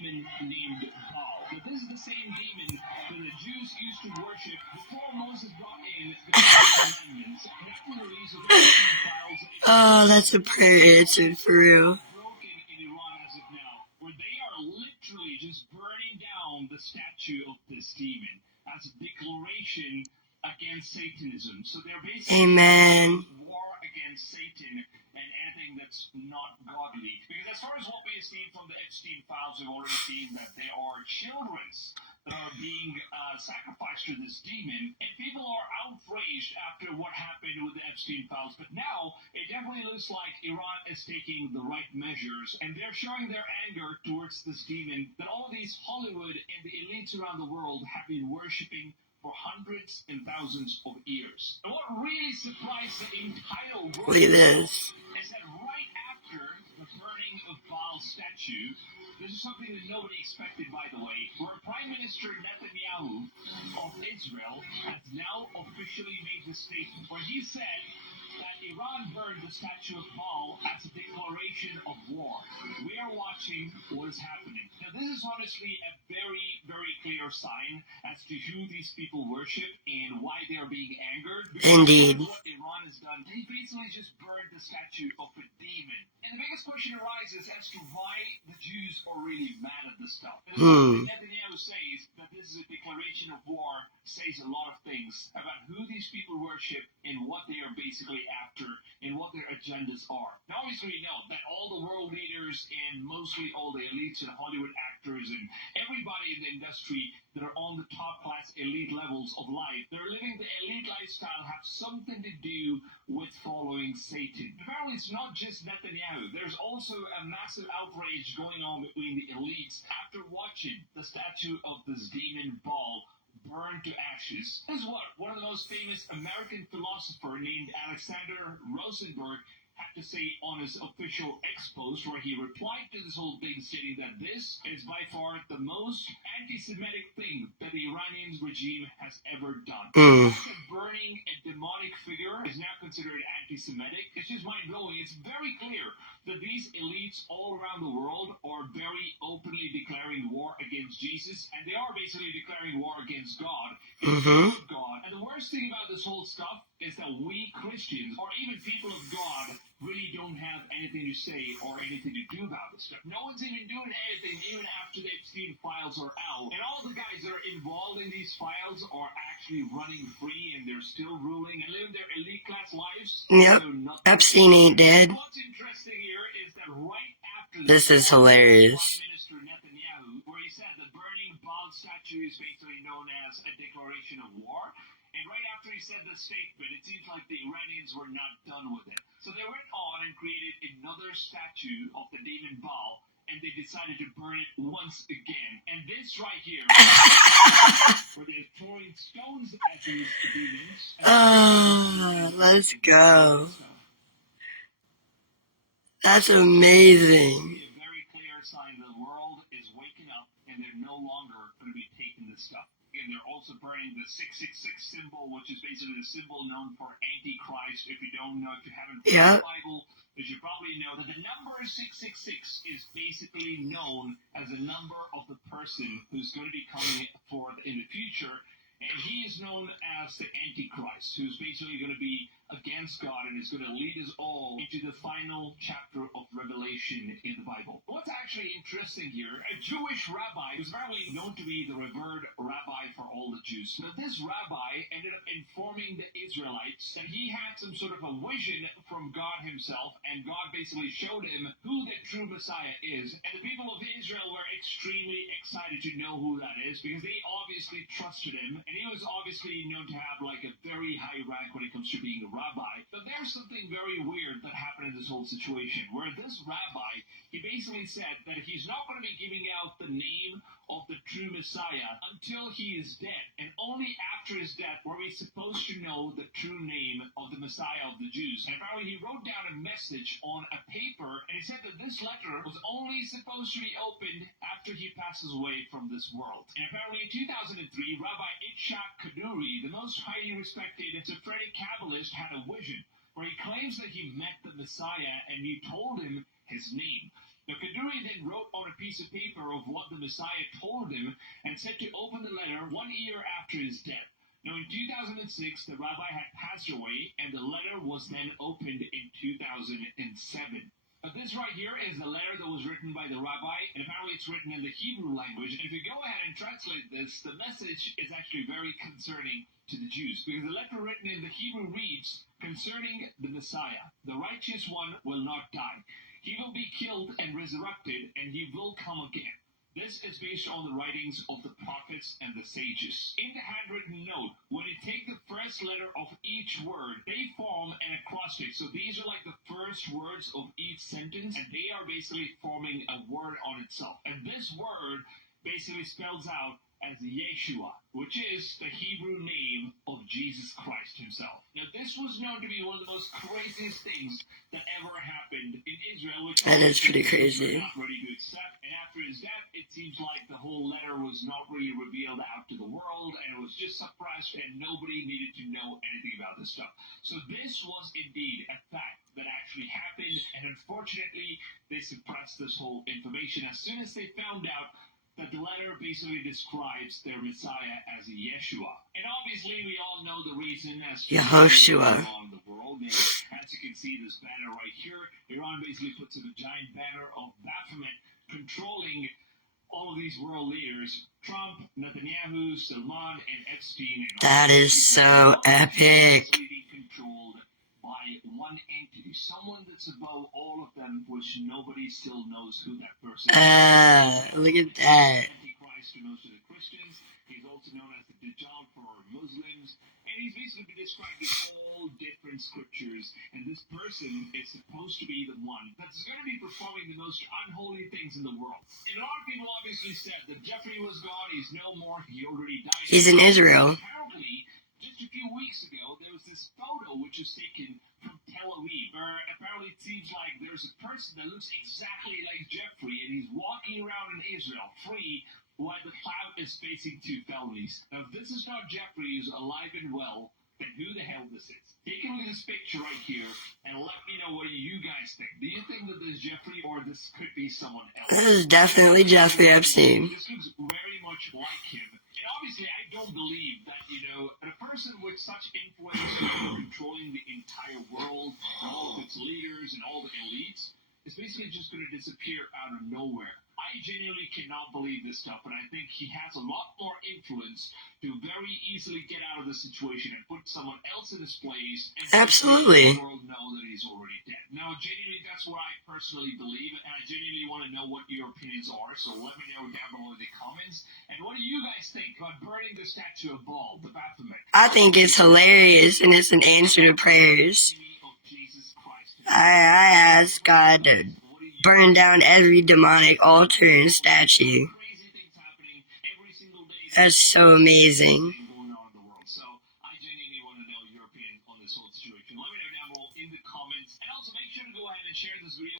demon named Baal. But this is the same demon that the Jews used to worship before Moses brought in the Ten Commandments. And after the release of the files, Oh, that's a prayer answered for real. broken in Iran as of now, where they are literally just burning down the statue of this demon as a declaration against Satanism. So they're basically Amen. war against Satan and anything that's not godly. Because as far as what we have seen from the Epstein files, we've already seen that there are children that are being sacrificed to this demon, and people are outraged after what happened with the Epstein files. But now it definitely looks like Iran is taking the right measures, and they're showing their anger towards this demon that all these Hollywood and the elites around the world have been worshipping for hundreds and thousands of years. And what really surprised the entire world Look at this. is that right after the burning of Baal's statue, this is something that nobody expected, by the way, where Prime Minister Netanyahu of Israel has now officially made the statement where he said that Iran burned the statue of Baal as a declaration of war. We are watching what is happening. Now, this is honestly a very, very clear sign as to who these people worship and why they are being angered. Because Indeed. what Iran has done, they basically just burned the statue of a demon. And the biggest question arises as to why the Jews are really mad at this stuff. And Netanyahu says that this is a declaration of war, says a lot of things about who these people worship and what they are basically after and what their agendas are. Now, obviously, we know that all the world leaders and mostly all the elites and Hollywood actors and everybody in the industry that are on the top class elite levels of life, they're living the elite lifestyle, have something to do with following Satan. Apparently, it's not just Netanyahu. There's also a massive outrage going on between the elites after watching the statue of this demon Baal burned to ashes. This is what one of the most famous American philosopher named Alexander Rosenberg had to say on his official X post, where he replied to this whole thing stating that this is by far the most anti-Semitic thing that the Iranian regime has ever done. The fact that burning a demonic figure is now considered anti-Semitic, it's just mind-blowing. It's very clear that these elites all around the world are very openly declaring war against Jesus, and they are basically declaring war against God. God. And the worst thing about this whole stuff is that we Christians, or even people of God, really don't have anything to say or anything to do about this stuff. No one's even doing anything even after the Epstein files are out. And all the guys that are involved in these files are actually running free, and they're still ruling and living their elite class lives. Yep. Epstein ain't dead. What's interesting here is that right after This is hilarious. Prime Minister Netanyahu, where he said the burning Baal statue is basically known as a declaration of war. And right after he said the statement, it seems like the Iranians were not done with it. So they went on and created another statue of the demon Baal, and they decided to burn it once again. And this right here, where they're throwing stones at these demons. Oh, let's go. That's amazing. A very clear sign the world is waking up, and they're no longer going to be taking this stuff. And they're also burning the 666 symbol, which is basically the symbol known for Antichrist. If you don't know, if you haven't read the Bible, you should probably know that the number 666 is basically known as a number of the person who's going to be coming forth in the future. And he is known as the Antichrist, who's basically going to be against God and is going to lead us all into the final chapter of Revelation in the Bible. What's actually interesting here, a Jewish rabbi who's apparently known to be the revered rabbi for all the Jews. Now, this rabbi ended up informing the Israelites that he had some sort of a vision from God himself, and God basically showed him who the true Messiah is. And the people of Israel were extremely excited to know who that is, because they obviously trusted him, and he was obviously known to have like a very high rank when it comes to being a rabbi. But there's something very weird that happened in this whole situation, where this rabbi, he basically said that he's not going to be giving out the name of the true Messiah until he is dead, and only after his death were we supposed to know the true name of the Messiah of the Jews. And apparently he wrote down a message on a paper, and he said that this letter was only supposed to be opened after he passes away from this world. And apparently in 2003, Rabbi Itzhak Kaduri, the most highly respected Sephardic Kabbalist, had a vision where he claims that he met the Messiah and he told him his name. The Kaduri then wrote on a piece of paper of what the Messiah told him and said to open the letter 1 year after his death. Now, in 2006, the rabbi had passed away, and the letter was then opened in 2007. This right here is the letter that was written by the rabbi, and apparently it's written in the Hebrew language. And if you go ahead and translate this, the message is actually very concerning to the Jews, because the letter written in the Hebrew reads, concerning the Messiah, the righteous one will not die. He will be killed and resurrected, and he will come again. This is based on the writings of the prophets and the sages. In the handwritten note, when you take the first letter of each word, they form an acrostic. So these are like the first words of each sentence, and they are basically forming a word on itself. And this word basically spells out as Yeshua, which is the Hebrew name of Jesus Christ himself. Now, this was known to be one of the most craziest things that ever happened in Israel, which That is pretty crazy. not ready to accept. And after his death, it seems like the whole letter was not really revealed out to the world, and it was just suppressed, and nobody needed to know anything about this stuff. So this was indeed a fact that actually happened, and unfortunately, they suppressed this whole information as soon as they found out that the letter basically describes their Messiah as Yeshua. And obviously, we all know the reason as to Yehoshua. on the world. As you can see, this banner right here, Iran basically puts up a giant banner of Baphomet controlling all of these world leaders: Trump, Netanyahu, Salman, and Epstein. And That is so epic. Controlled by one entity, someone that's above all of them, which nobody still knows who that person is. Look at that. Antichrist to most of the Christians. He's also known as the Dajjal for Muslims, and he's basically been described in all different scriptures. And this person is supposed to be the one that's going to be performing the most unholy things in the world. And a lot of people obviously said that Jeffrey was gone. He's no more. He already died. He's in Israel. Apparently, just a few weeks ago, there was this photo which was taken from Tel Aviv, where apparently it seems like there's a person that looks exactly like Jeffrey, and he's walking around in Israel free while the cloud is facing two felonies. Now, if this is not Jeffrey who's alive and well, then who the hell this is? Take a look at this picture right here, and let me know what you guys think. Do you think that this is Jeffrey, or this could be someone else? This is definitely Jeffrey Epstein. This looks very much like him. And obviously, I don't believe that, a person with such influence controlling the entire world, and all of its leaders and all the elites, is basically just going to disappear out of nowhere. I genuinely cannot believe this stuff, and I think he has a lot more influence to very easily get out of the situation and put someone else in his place, and Absolutely. let the world know that he's already dead. Now, genuinely, that's what I personally believe, and I genuinely want to know what your opinions are, so let me know down below in the comments. And what do you guys think about burning the statue of Baal, the Baphomet? I think it's hilarious, and it's an answer to prayers. I ask God to burn down every demonic altar and statue. That's so amazing. So I genuinely want to know your opinion on this whole situation. Let me know down below in the comments, and also make sure to go ahead and share this video